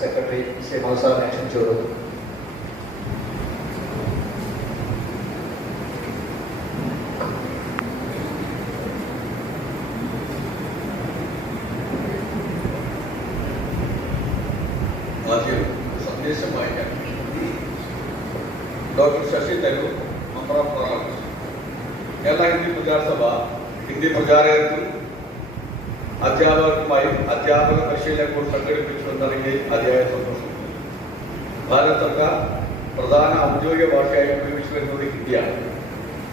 Secretary Shri മധുസാറിനെ ക്ഷണിച്ചോളൂ. സന്ദേശം വായിക്കാൻ doctor Shashi Tharoor, member of parliament, Kerala Hindi Prachara Sabha Hindi പ്രചാരകർക്കും അധ്യാപകർക്കുമായും അധ്യാപക പരിശീലന കോഴ്സ് സംഘടിപ്പിച്ചുവെന്നറിഞ്ഞ് അതിയായ സന്തോഷം. ഭാരത സർക്കാർ പ്രധാന ഔദ്യോഗിക ഭാഷയായി ഉപയോഗിച്ചു വരുന്നത് ഹിന്ദിയാണ്.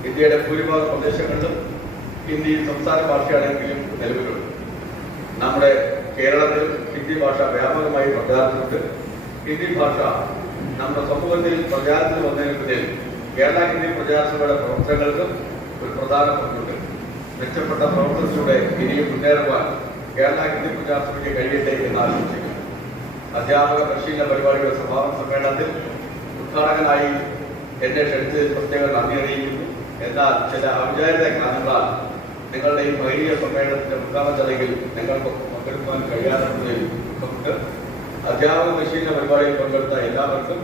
ഇന്ത്യയുടെ ഭൂരിഭാഗം പ്രദേശങ്ങളിലും ഹിന്ദി സംസ്ഥാന ഭാഷയാണെങ്കിലും നിലവിലുണ്ട്. നമ്മുടെ കേരളത്തിൽ ഹിന്ദി ഭാഷ വ്യാപകമായി പ്രചാരത്തിലുണ്ട്. ഹിന്ദി ഭാഷ നമ്മുടെ സമൂഹത്തിൽ പ്രചാരത്തിൽ വന്നതിന് പിന്നിൽ കേരള ഹിന്ദി പ്രചാര സഭയുടെ പ്രവർത്തനങ്ങൾക്കും ഒരു പ്രധാന പങ്കുണ്ട്. മെച്ചപ്പെട്ട പ്രവർത്തനത്തിലൂടെ ഇനിയും മുന്നേറുവാൻ കേരള ഹിന്ദി പ്രചാര സഭയ്ക്ക് കഴിയട്ടെ എന്ന് ആശംസിക്കുന്നു. അധ്യാപക പരിശീലന പരിപാടിയുടെ സമാപന സമ്മേളനത്തിൽ ഉദ്ഘാടകനായി എന്നെ ക്ഷണിച്ചതിൽ പ്രത്യേകം നന്ദി അറിയിക്കുന്നു. എന്നാൽ ചില ഔപചാരിക കാരണങ്ങളാൽ നിങ്ങളുടെ ഈ മഹനീയ സമ്മേളനത്തിന്റെ പ്രധാന ചടങ്ങിൽ നിങ്ങൾക്ക് പങ്കെടുക്കാൻ കഴിയാത്തതിൽ ദുഃഖമുണ്ട്. അധ്യാപക പരിശീലന പരിപാടിയിൽ പങ്കെടുത്ത എല്ലാവർക്കും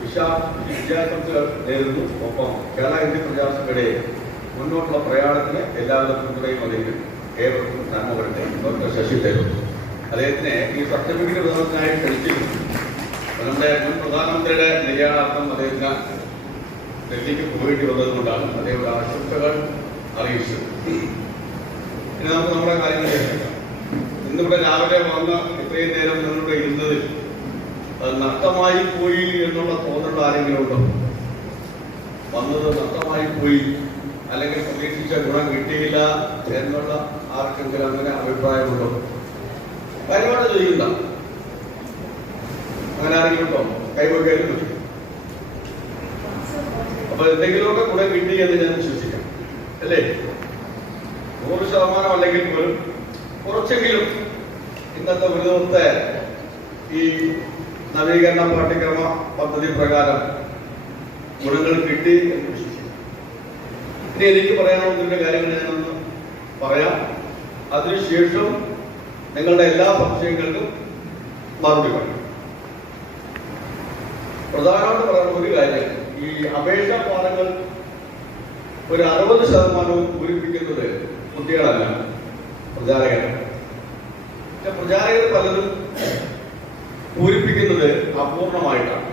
വിദ്യാസംസ്ഥകൾ നേരുന്നു. ഒപ്പം കേരള ഹിന്ദി പ്രചാര സഭയുടെ മുന്നോട്ടുള്ള പ്രയാണത്തിന് എല്ലാവരും പിന്തുണയും അറിയിക്കും. ഏവർക്കും നന്മ വരട്ടെ. ഡോക്ടർ ശശി തരൂർ അദ്ദേഹത്തിനെ ഈ സർട്ടിഫിക്കറ്റ് വിതരണത്തിനായി ക്ഷണിച്ചിരുന്നു. നമ്മുടെ മുൻ പ്രധാനമന്ത്രിയുടെ നിര്യാണാർത്ഥം അദ്ദേഹത്തിന് ഡൽഹിക്ക് പോയിട്ട് വന്നതുകൊണ്ടാണ് അദ്ദേഹം ആശംസകൾ അറിയിച്ചത്. ഇനി നമുക്ക് നമ്മുടെ കാര്യങ്ങളിലേക്ക് ഇന്നിവിടെ രാവിലെ വന്ന് ഇത്രയും നേരം നിങ്ങളുടെ ഇരുന്നതിൽ അത് നഷ്ടമായി പോയി എന്നുള്ള തോന്നൽ ആരെങ്കിലും ഉണ്ടോ? വന്നത് നഷ്ടമായി പോയി അല്ലെങ്കിൽ പ്രതീക്ഷിച്ച ഗുണം കിട്ടിയില്ല എന്നുള്ള ആർക്കെങ്കിലും അങ്ങനെ അഭിപ്രായമുണ്ടോ? കാര്യമായിട്ട് ചെയ്യില്ല. അങ്ങനെ ആരെങ്കിലും ഉണ്ടോ? കൈവയ്ക്കാനും പറ്റും. അപ്പൊ എന്തെങ്കിലുമൊക്കെ ഗുണം കിട്ടി എന്ന് ഞാൻ വിശ്വസിക്കാം, അല്ലേ? 100% അല്ലെങ്കിൽ പോലും കുറച്ചെങ്കിലും ഇന്നത്തെ മുൻനിർത്തെ ഈ നവീകരണ പാഠ്യക്രമ പദ്ധതി പ്രകാരം ഗുണങ്ങൾ കിട്ടി എന്ന് വിശ്വസിക്കും. ഇനി എനിക്ക് പറയാനുള്ള കാര്യങ്ങൾ ഞാനൊന്ന് പറയാം. അതിനുശേഷം നിങ്ങളുടെ എല്ലാ സംശയങ്ങൾക്കും മറുപടി പറയും. പ്രധാനമായിട്ട് പറയുന്ന ഒരു കാര്യം, ഈ അപേക്ഷാ പാഠങ്ങൾ ഒരു 60% പൂരിപ്പിക്കുന്നത് കുട്ടികളല്ല, പ്രചാരകരാണ്. പ്രചാരകർ പലരും പൂരിപ്പിക്കുന്നത് അപൂർണമായിട്ടാണ്.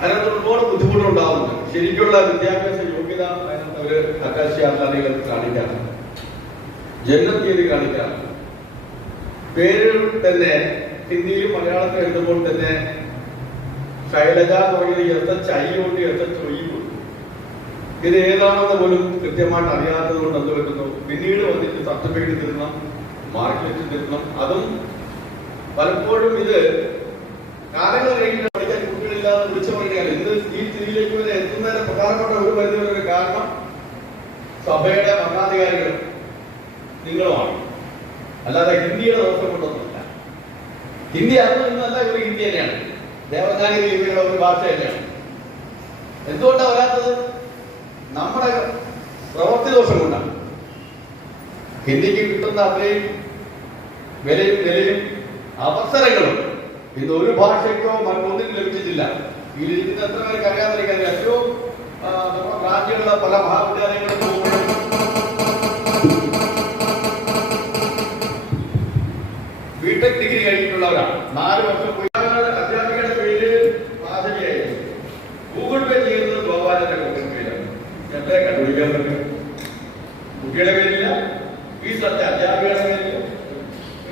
അതിനകത്ത് ഒരുപാട് ബുദ്ധിമുട്ടുണ്ടാവുന്നുണ്ട്. ശരിക്കുള്ള വിദ്യാഭ്യാസ യോഗ്യത അതിനകത്ത് അവര് അറ്റാച്ച്യാറിൽ കാണിക്കാറ്, ജന്മതീയതി കാണിക്കാറ്, പേരുകൾ തന്നെ ഹിന്ദിയിലും മലയാളത്തിൽ എഴുതുമ്പോൾ തന്നെ ശൈലജ തുടങ്ങിയത് SHI കൊണ്ട് SHOE കൊണ്ട് ഇത് ഏതാണെന്ന് പോലും കൃത്യമായിട്ട് അറിയാത്തത് കൊണ്ട് എന്ത് പറ്റുന്നു, പിന്നീട് വന്നിട്ട് സർട്ടിഫിക്കറ്റ് തരണം, മാർക്ക് ലിസ്റ്റ് തരണം. അതും പലപ്പോഴും ഇത് കാലങ്ങൾ കഴിഞ്ഞിട്ട് പഠിക്കാൻ കുട്ടികളില്ലാതെ വിളിച്ചു പറയുകയാണ്. ഇന്ന് ഈ സ്ഥിതിയിലേക്ക് വരെ എത്തുന്നതിന് പ്രധാനപ്പെട്ട ഒരു പരിധിവരെ കാരണം സഭയുടെ ഭരണാധികാരികൾ നിങ്ങളുമാണ്. അല്ലാതെ ഹിന്ദിയുടെ ദോഷം കൊണ്ടൊന്നുമില്ല. ഹിന്ദി അന്നും ഇന്നല്ല, ഒരു ഹിന്ദി തന്നെയാണ്, ദേവനാഗരി ലിപിയുടെ ഒരു ഭാഷ തന്നെയാണ്. എന്തുകൊണ്ടാണ് വരാത്തത്? നമ്മുടെ പ്രവൃത്തി ദോഷം കൊണ്ടാണ്. ഹിന്ദിക്ക് കിട്ടുന്ന അത്രയും വിലയും നിലയും അവസരങ്ങളും ഇന്ന് ഒരു ഭാഷയ്ക്കോ മറ്റൊന്നിനും ലഭിച്ചിട്ടില്ല. ഇതിലിരിക്കുന്ന എത്ര പേർക്ക് അറിയാതിരിക്കാൻ ഏറ്റവും നമ്മുടെ ബ്രാഞ്ചുകളുടെ പല മഹാവിദ്യാലയങ്ങളും ബിടെക് ഡിഗ്രി കഴിഞ്ഞിട്ടുള്ളവരാണ്. 4 വർഷം അധ്യാപികയുടെ പേര് മാധവിയായിരുന്നു. ഗൂഗിൾ പേ ചെയ്യുന്നത് ഗോപാലന്റെ ഗൂഗിൾ പേയിലാണ്. എത്ര കണ്ടുപിടിക്കാൻ പറ്റും? കുട്ടിയുടെ പേരില്ല, ഫീസ് അല്ല, അധ്യാപികയുടെ പേരില്ല.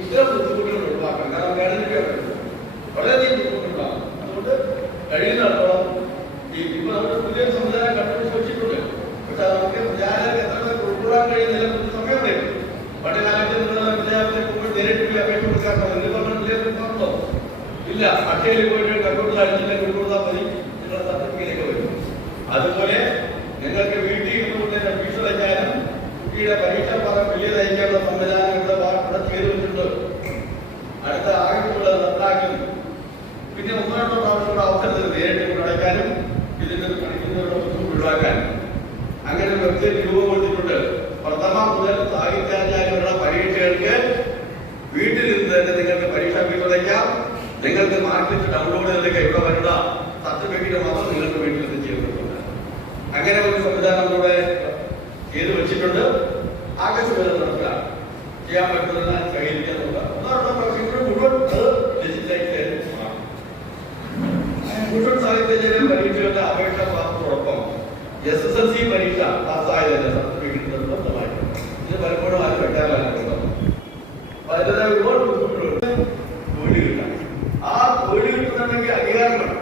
ഇത്തരം ബുദ്ധിമുട്ടുകൾ ഒഴിവാക്കണം. കാരണം ഗണിതം വളരെയധികം ബുദ്ധിമുട്ടുണ്ടാകും. അതുകൊണ്ട് കഴിയുന്നിടത്തോളം ഇപ്പൊ നമ്മുടെ പുതിയ സംവിധാനം കണ്ടുപിടിച്ച് വെച്ചിട്ടുണ്ട്. പക്ഷെ നമുക്ക് പ്രചാരകർക്ക് എത്ര പേർക്ക് ഉൾക്കൊള്ളാൻ കഴിയുന്നില്ല. സമയം പറയും. പണ്ട് കാലത്ത് നിങ്ങളുടെ വിദ്യാലയത്തിൽ പോകുമ്പോൾ നേരിട്ട് പോയി അപേക്ഷ കൊടുക്കാറുണ്ടോ? നിങ്ങളുടെ ഇല്ല, അക്ഷയയിൽ പോയിട്ട് കമ്പ്യൂട്ടർ അടിച്ചിട്ട് കൊടുത്താൽ മതി, നിങ്ങളുടെ സർട്ടിഫിക്കറ്റ് വരും. അതുപോലെ നിങ്ങൾക്ക് വീട്ടിൽ ഇരുന്നുകൊണ്ട് തന്നെ ഫീസ് അടയ്ക്കാനും കുട്ടിയുടെ പരീക്ഷാ പാഠം വലിയ തയ്ക്കാനുള്ള സംവിധാനം ഇവിടെ ചെയ്തു വെച്ചിട്ടുണ്ട്. അടുത്ത ആഴ്ചകൾ നടത്താനും പിന്നെ 1-2 പ്രാവശ്യമുള്ള അവസരത്തിൽ നേരിട്ട് അടയ്ക്കാനും ഇതിന്റെ പഠിക്കുന്നവരുടെ ബുദ്ധിമുട്ട് ഒഴിവാക്കാനും അങ്ങനെ വെബ്സൈറ്റ് രൂപം കൊടുത്തിട്ടുണ്ട്. പ്രഥമ മുതൽ സാഹിത്യാചാര്യരുടെ പരീക്ഷകൾക്ക് വീട്ടിൽ നിന്ന് തന്നെ നിങ്ങൾക്ക് പരീക്ഷാ ഫീസ് അടയ്ക്കാം. നിങ്ങൾക്ക് മാർക്കറ്റ് ഡൗൺലോഡ് ചെയ്തൊക്കെ ഇവിടെ വരേണ്ട സർട്ടിഫിക്കറ്റ് മാത്രം നിങ്ങൾക്ക് വീട്ടിൽ ചെയ്തിട്ടുണ്ട്. അങ്ങനെ ഒരു സംവിധാനം കൂടെ ചെയ്തു വെച്ചിട്ടുണ്ട്. ആഗസ്റ്റ് വരെ നടക്കുക ചെയ്യാൻ പറ്റുന്നതിന് സഹകരിക്കുന്നുണ്ട്. മുഴുവൻ മുഴുവൻ സാഹിത്യ പരീക്ഷകളുടെ അപേക്ഷ പാസത്തോടൊപ്പം SSLC പരീക്ഷ പാസ്സായതിന്റെ സർട്ടിഫിക്കറ്റ് നിർബന്ധമായിട്ടുണ്ട്. ഇത് പലപ്പോഴും ആരും വെട്ടാറില്ല. അതിൻ്റെതായ ഒരുപാട് ബുദ്ധിമുട്ടുകളുണ്ട്. തൊഴിൽ കിട്ടാൻ ആ തൊഴിൽ കിട്ടുന്നുണ്ടെങ്കിൽ അംഗീകാരം വേണം.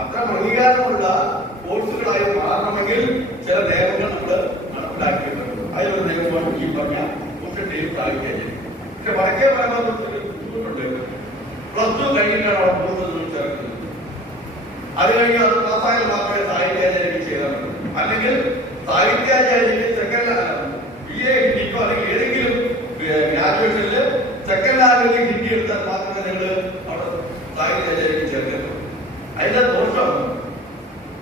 അത്തരം അംഗീകാരമുള്ള കോഴ്സുകളായി മാറണമെങ്കിൽ ചില നിയമങ്ങൾ നമ്മൾ നടപ്പിലാക്കിയിട്ടുണ്ട്. അതിലൊരു നിയമമാണ് ഈ പറഞ്ഞ സാഹിത്യം. പക്ഷെ വടക്കേ പരമാവധി ബുദ്ധിമുട്ടുണ്ട്. +2 കഴിഞ്ഞിട്ടാണ് അവിടെ കൂടുതൽ ചേർക്കുന്നത്. അത് കഴിഞ്ഞ് അത് പാസ്സായാൽ മാത്രമേ സാഹിത്യാചാര്യക്ക് ചെയ്താൽ പറ്റൂ. അല്ലെങ്കിൽ സാഹിത്യാചാര്യക്ക് സെക്കൻഡ് BA ഹിന്ദിക്കോ അല്ലെങ്കിൽ ഏതെങ്കിലും ഗ്രാജുവേഷനിൽ സെക്കൻഡ് ലാംഗ്വേജ് ഹിന്ദി എടുത്താൽ മാത്രമേ നിങ്ങൾ അവിടെ സാഹിത്യാചാര്യക്ക് ചേർക്കൂ. അതിന്റെ ദോഷം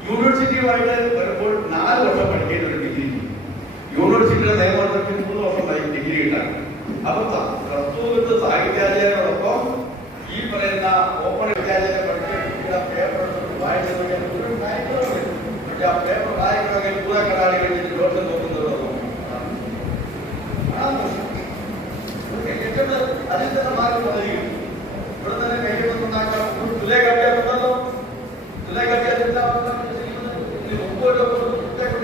യൂണിവേഴ്സിറ്റിയുമായിട്ട് വരുമ്പോൾ 4 വർഷം പഠിക്കേണ്ട ഒരു ഡിഗ്രി. യൂണിവേഴ്സിറ്റിയുടെ നിയമം 3 വർഷം ഡിഗ്രി കിട്ടാൻ. അപ്പൊ +2 സാഹിത്യാചാര്യോടൊപ്പം ഈ പറയുന്ന ഓപ്പൺ വിദ്യാലയത്തെ പഠിച്ച പേപ്പർ വായിച്ചതൊക്കെ പക്ഷെ ആ പേപ്പർ വായിക്കണമെങ്കിൽ പൂര കടാടി കഴിഞ്ഞിട്ട് ലോകം നോക്കുന്നത് അതിൽ തന്നെ മാറി മതിയും. ഇവിടെ തന്നെ കഴിയുന്നുണ്ടാക്കാം. തുലേ കട്ടിയാറുണ്ടല്ലോ. തുലേ കട്ടിയാറില്ല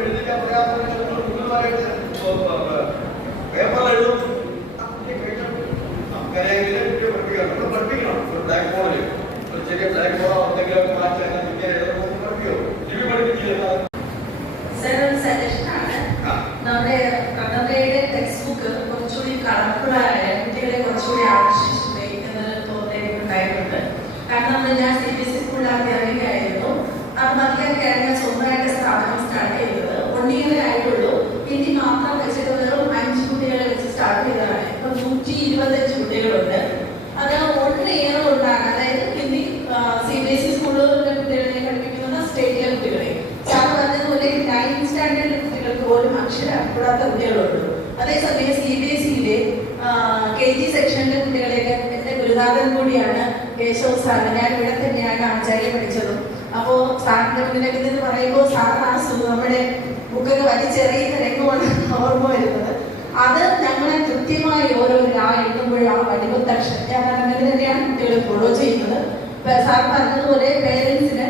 എഴുതിക്കാൻ പ്രയാസമായിട്ട് പേപ്പറിൽ എഴുതും. പഠിപ്പിക്കണം. ഒരു ബ്ലാക്ക് ബോർഡിൽ ഒരു ചെറിയ ബ്ലാക്ക് ബോർഡോ എന്തെങ്കിലും മാറ്റി പഠിപ്പിക്കോ ടിവി പഠിപ്പിക്കില്ല. നമ്മുടെ കടമയുടെ ടെക്സ്റ്റ് ബുക്ക് കുറച്ചുകൂടി കളർഫുള്ളായ കുട്ടികളെ കുറച്ചുകൂടി ആകർഷിച്ചിട്ടുണ്ട് എന്നൊരു തോന്നലുണ്ടായിട്ടുണ്ട്. കാരണം ഞാൻ CBSE സ്കൂളിൽ അധ്യാപികയായിരുന്നു. അത് മതിയാക്കിയാണ് ഞാൻ സ്വന്തമായിട്ട് സ്ഥാപനം സ്റ്റാർട്ട് ചെയ്തത്. 1 ഇയർ ആയിട്ടുള്ളൂ. ഹിന്ദി മാത്രം വെച്ചിട്ട് വെറും 5 കുട്ടികളെ വെച്ച് സ്റ്റാർട്ട് ചെയ്തതാണ്. ഇപ്പൊ 125 കുട്ടികളുണ്ട്. അത് 1 ഇയർ കൊണ്ടാണ്. അതായത് ഹിന്ദി CBSE സ്കൂളുകളിലെ കുട്ടികളെ പഠിപ്പിക്കുന്നത് സ്റ്റേറ്റിലെ കുട്ടികളെ. സാർ പറഞ്ഞതുപോലെ 9th സ്റ്റാൻഡേർഡിലെ കുട്ടികൾക്ക് പോലും അക്ഷരം അറിയാത്ത കുട്ടികളുണ്ട്. അതേസമയം CBSE KG സെക്ഷനിലെ കുട്ടികളെയൊക്കെ എന്റെ ഗുരുനാഥൻ കൂടിയാണ് കേശവ് സാർ. ഞാൻ ഇവിടെ തന്നെയാണ് ആചാര്യ പഠിച്ചതും. അപ്പോ സാറിന്റെ മുന്നിലേക്ക് നിന്ന് പറയുമ്പോൾ സാറിന് നമ്മുടെ ബുക്കൊക്കെ വലിച്ചെറിയുന്ന രംഗമാണ് ഓർമ്മ വരുന്നത്. അത് ഞങ്ങളെ കൃത്യമായി ഓരോ എഴുതുമ്പോഴും ആ വടിവത്തക്ഷരം ഞാൻ അങ്ങനെ തന്നെയാണ് കുട്ടികൾ ഫോളോ ചെയ്യുന്നത്. സാർ പറഞ്ഞതുപോലെ പേരൻസിന്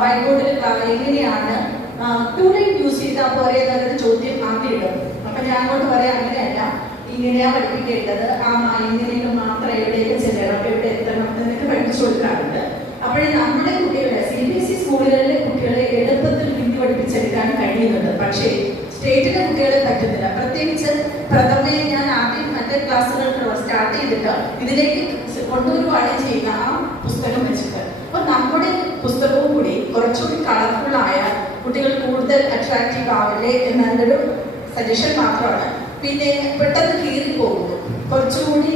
വൈറ്റ് ബോർഡിൽ എങ്ങനെയാണ് 2 ലൈൻ യൂസ് ചെയ്താൽ പോരെ എന്നൊരു ചോദ്യം ആദ്യം ഇടും. അപ്പൊ ഞാൻ അങ്ങോട്ട് പറയാം അങ്ങനെയല്ല, ഇങ്ങനെയാ പഠിപ്പിക്കേണ്ടത്. ഇങ്ങനെയൊക്കെ മാത്രം എവിടെയൊക്കെ ചെല്ലണം, എവിടെ എത്തണം എന്നൊക്കെ പഠിപ്പിച്ചു കൊടുക്കാറുണ്ട്. അപ്പോഴേ നമ്മുടെ കുട്ടികളെ CBSE സ്കൂളുകളിലെ കുട്ടികളെ എളുപ്പത്തിൽ ഹിന്ദി പഠിപ്പിച്ചെടുക്കാൻ കഴിയുന്നുണ്ട്. പക്ഷേ സ്റ്റേറ്റിലെ കുട്ടികളെ പറ്റുന്നില്ല. പ്രത്യേകിച്ച് പ്രഥമയെ ഞാൻ ആദ്യം മറ്റേ ക്ലാസ്സുകൾ സ്റ്റാർട്ട് ചെയ്തിട്ട് ഇതിലേക്ക് കൊണ്ടുവരുവാണ് ചെയ്യുന്ന ആ പുസ്തകം വെച്ചിട്ട്. അപ്പൊ നമ്മുടെ പുസ്തകവും കൂടി കുറച്ചുകൂടി കളർഫുൾ ആയ കുട്ടികൾ കൂടുതൽ അട്രാക്റ്റീവ് ആവില്ലേ എന്നൊരു സജഷൻ മാത്രമാണ്. പിന്നെ പെട്ടെന്ന് കീറിപ്പോകുന്നു. കുറച്ചുകൂടി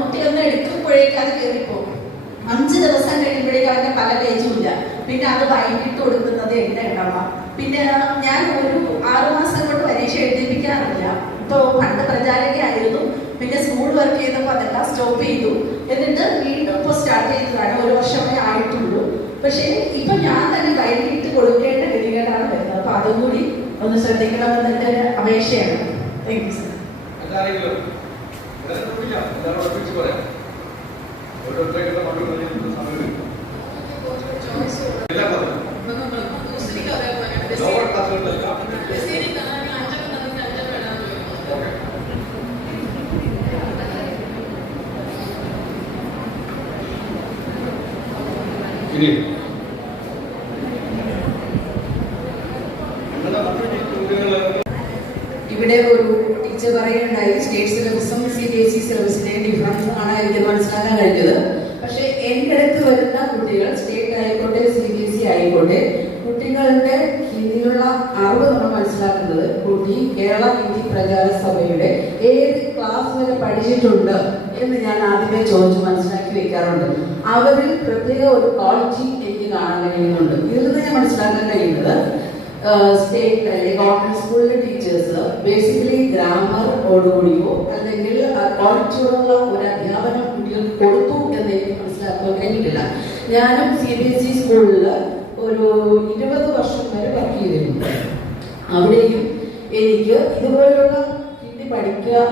കുട്ടി ഒന്ന് എടുക്കുമ്പോഴേക്കും അത് കീറിപ്പോകും. 5 ദിവസം കഴിയുമ്പോഴേക്കും അതിന്റെ പല പേജും ഇല്ല. പിന്നെ അത് വൈകിട്ട് കൊടുക്കുന്നത് എന്റെ എണ്ണമ. പിന്നെ ഞാൻ ഒരു 6 മാസം കൊണ്ട് പരീക്ഷ എഴുതിപ്പിക്കാറില്ല. ഇപ്പൊ പണ്ട് പ്രചാരകയായിരുന്നു. പിന്നെ സ്കൂൾ വർക്ക് ചെയ്തപ്പോൾ അതെല്ലാം സ്റ്റോപ്പ് ചെയ്തു. എന്നിട്ട് വീണ്ടും ഇപ്പോൾ സ്റ്റാർട്ട് ചെയ്തതാണ്. 1 വർഷമേ ആയിട്ടുള്ളൂ. പക്ഷേ ഇപ്പൊ ഞാൻ തന്നെ വൈകിട്ട് കൊടുക്കേണ്ട ഗതികേടാണ് വരുന്നത്. അപ്പൊ അതും കൂടി ഒന്ന് ശ്രദ്ധിക്കണമെന്നതിന്റെ ഒരു അപേക്ഷയാണ്. Thank you sir. ഇവിടെ ഒരു ടീച്ചർ പറയുകയുണ്ടായി സ്റ്റേറ്റ് സിലബസും CBSE സിലബസിന്റെയും ഡിഫറൻസ് ആണ് എനിക്ക് മനസ്സിലാക്കാൻ കഴിഞ്ഞത്. പക്ഷെ എൻ്റെ അടുത്ത് വരുന്ന കുട്ടികൾ സ്റ്റേറ്റ് ആയിക്കോട്ടെ CBSE ആയിക്കോട്ടെ കുട്ടികളുടെ ഹിന്ദിയിലുള്ള അറിവ് നമ്മൾ മനസ്സിലാക്കുന്നത് കുട്ടി കേരള ഹിന്ദി പ്രചാര സഭയുടെ ഏത് ക്ലാസ് വരെ പഠിച്ചിട്ടുണ്ട് എന്ന് ഞാൻ ആദ്യമേ ചോദിച്ച് മനസ്സിലാക്കി വെക്കാറുണ്ട്. അവരിൽ പ്രത്യേക ഒരു ക്വാളിറ്റി എനിക്ക് കാണാൻ കഴിയുന്നുണ്ട്. ഇതിൽ നിന്ന് ഞാൻ മനസ്സിലാക്കാൻ കഴിയുന്നത് സ്റ്റേറ്റ് അല്ലെങ്കിൽ ഗവൺമെന്റ് സ്കൂളിലെ ടീച്ചേഴ്സ് ബേസിക്കലി ഗ്രാമറോടുകൂടിയോ അല്ലെങ്കിൽ ക്വാളിറ്റിയോടുള്ള ഒരു അധ്യാപനം കുട്ടികൾക്ക് കൊടുത്തു എന്ന് എനിക്ക് മനസ്സിലാക്കാൻ തുടങ്ങിയിട്ടില്ല. ഞാനും CBSE സ്കൂളിൽ ഒരു 20 വർഷം വരെ വർക്ക് ചെയ്തിട്ടുണ്ട്. അവിടെയും എനിക്ക് ഇതുപോലുള്ള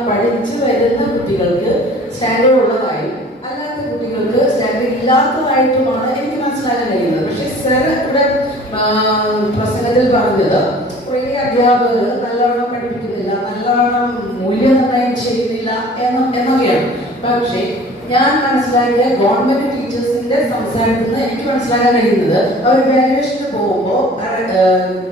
പഠിച്ചു വരുന്ന കുട്ടികൾക്ക് സ്റ്റാൻഡേർഡ് ഉള്ളതായും അല്ലാത്ത കുട്ടികൾക്ക് സ്റ്റാൻഡേർഡ് ഇല്ലാത്തതായിട്ടുമാണ് എനിക്ക് മനസ്സിലാക്കാൻ കഴിയുന്നത്. പക്ഷെ സാർ ഇവിടെ പ്രസംഗത്തിൽ പറഞ്ഞത് കുറേ അധ്യാപകർ നല്ലവണ്ണം പഠിപ്പിക്കുന്നില്ല, നല്ലവണ്ണം മൂല്യനിർണ്ണയം ചെയ്യുന്നില്ല എന്നൊക്കെയാണ്. പക്ഷേ ഞാൻ മനസ്സിലാക്കിയ ഗവൺമെന്റ് ടീച്ചേഴ്സിന്റെ സംസാരത്തിൽ നിന്ന് എനിക്ക് മനസ്സിലാക്കാൻ കഴിയുന്നത് അവർ വാല്യുവേഷന് പോകുമ്പോൾ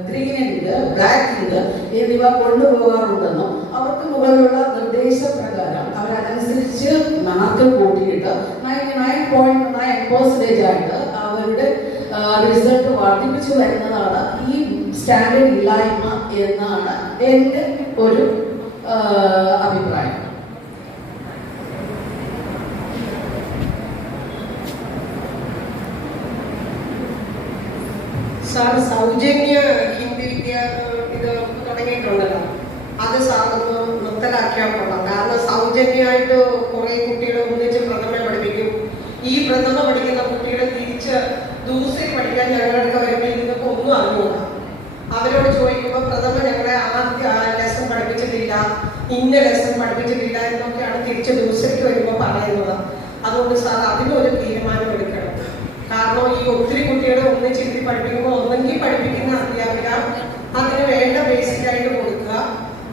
ഗ്രീൻ ഇങ്ക്, ബ്ലാക്ക് ഇങ്ക് എന്നിവ കൊണ്ടുപോകാറുണ്ടെന്നും അവർക്ക് മുകളിലുള്ള നിർദ്ദേശപ്രകാരം അവരനുസരിച്ച് മാർക്ക് കൂട്ടിയിട്ട് 99.9% ആയിട്ട് അവരുടെ റിസൾട്ട് വർദ്ധിപ്പിച്ചു വരുന്നതാണ് ഈ സ്റ്റാൻഡേർഡ് ഇല്ലായ്മ എന്നാണ് എൻ്റെ ഒരു അഭിപ്രായം. സാർ സൗജന്യ ഹിന്ദി ഇത് തുടങ്ങിയിട്ടുണ്ടല്ലോ, അത് സാർ ഒന്ന് നിർത്തലാക്കിയാൽ കൊള്ളാം. കാരണം സൗജന്യമായിട്ട് കുറേ കുട്ടികളെ ഒന്നിച്ച് പ്രഥമ പഠിപ്പിക്കും. ഈ പ്രഥമ പഠിക്കുന്ന കുട്ടികളെ തിരിച്ച് ദൂസരി പഠിക്കാൻ ഞങ്ങളുടെ വരുമ്പോൾ ഇതിനൊക്കെ ഒന്നും അറിഞ്ഞൂടാ. അവരോട് ചോദിക്കുമ്പോൾ പ്രഥമ ഞങ്ങളെ ആദ്യ ലെസൺ പഠിപ്പിച്ചിട്ടില്ല, ഇന്ന ലെസൺ പഠിപ്പിച്ചിട്ടില്ല എന്നൊക്കെയാണ് തിരിച്ച് ദൂസരിക്ക് വരുമ്പോൾ പറയുന്നത്. അതുകൊണ്ട് സാർ അതിനൊരു തീരുമാനം എടുക്കണം. കാരണം ഈ ഒത്തിരി കുട്ടികളെ ഒന്നിച്ചിരുത്തി പഠിപ്പിക്കുമ്പോൾ ഒന്നെങ്കിൽ പഠിപ്പിക്കുന്ന അധ്യാപിക അതിന് വേണ്ട ബേസിക്കായിട്ട് കൊടുക്കുക,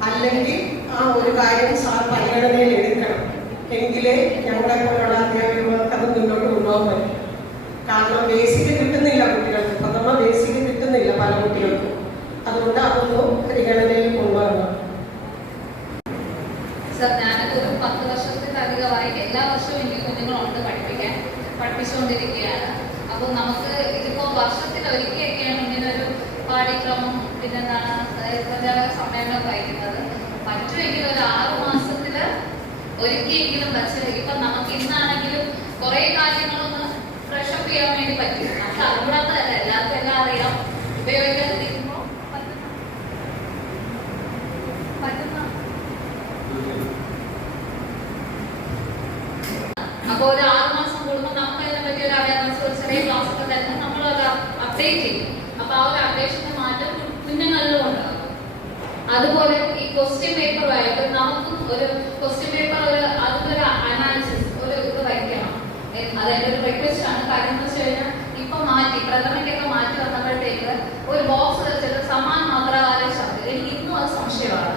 അല്ലെങ്കിൽ ആ ഒരു കാര്യം സാർ പരിഗണനയിൽ എടുക്കണം. എങ്കിലേ ഞങ്ങളെ പോലുള്ള അധ്യാപികർക്ക് അത് മുന്നോട്ട് കൊണ്ടുപോകാൻ പറ്റും. കാരണം ബേസിക് കിട്ടുന്നില്ല കുട്ടികൾക്ക്, പ്രഥമ ബേസിക് കിട്ടുന്നില്ല പല കുട്ടികൾക്കും. അതുകൊണ്ട് അതൊന്നും പരിഗണനയിൽ കൊണ്ടുവരണം. സർ, ഞാനൊരു 10 വർഷത്തിലധികമായി എല്ലാ വർഷവും എനിക്ക് കുഞ്ഞുങ്ങളുണ്ട് പഠിപ്പിച്ചുകൊണ്ടിരിക്കുകയാണ്. അപ്പോൾ നമുക്ക് ഇതിപ്പോൾ വർഷത്തിലൊരിക്കലൊക്കെയാണ് ഇങ്ങനൊരു പാഠ്യക്രമം പിന്നെന്താണ് സമ്മേളനം വഹിക്കുന്നത്. പറ്റുമെങ്കിൽ ഒരു 6 മാസത്തിൽ ഒരിക്കലെങ്കിലും വച്ച് ഇപ്പം നമുക്ക് ഇന്നാണെങ്കിലും കുറേ കാര്യങ്ങളൊന്ന് ഫ്രഷപ്പ് ചെയ്യാൻ വേണ്ടി പറ്റും. നമുക്ക് അറിയാത്തതല്ല, എല്ലാവർക്കും എല്ലാം അറിയാം. ഉപയോഗിക്കാതിരിക്കുമ്പോൾ പറ്റുന്ന അപ്പോൾ ഒരു 6 മാസം കൂടുമ്പോൾ നമുക്ക് അതിനെ പറ്റി ഒരു അവയർനെസ്, ഒരു ചെറിയ ക്ലാസ് ഒക്കെ തന്നെ നമ്മളത് അപ്ഡേറ്റ് ചെയ്യും. അപ്പൊ ആ ഒരു അപ്ഡേഷന്റെ മാറ്റം കുഞ്ഞുങ്ങളിലും ഉണ്ടാകും. അതുപോലെ ഈ ക്വസ്റ്റ്യൻ പേപ്പറുമായിട്ട് നമുക്കും ഒരു ക്വസ്റ്റ്യൻ പേപ്പർ അതിന്റെ അനാലിസിസ് ഇത് വയ്ക്കണം. അതെന്റെ ഒരു റിക്വസ്റ്റ് ആണ്. കാര്യം എന്ന് വെച്ച് കഴിഞ്ഞാൽ ഇപ്പൊ പ്രഥമയ്ക്കൊക്കെ മാറ്റി വന്നപ്പോഴത്തേക്ക് ഒരു ബോക്സ് വെച്ചത് സമാൻ മാത്രകാല ശബ്ദം. എനിക്ക് ഇന്നും അത് സംശയമാണ്.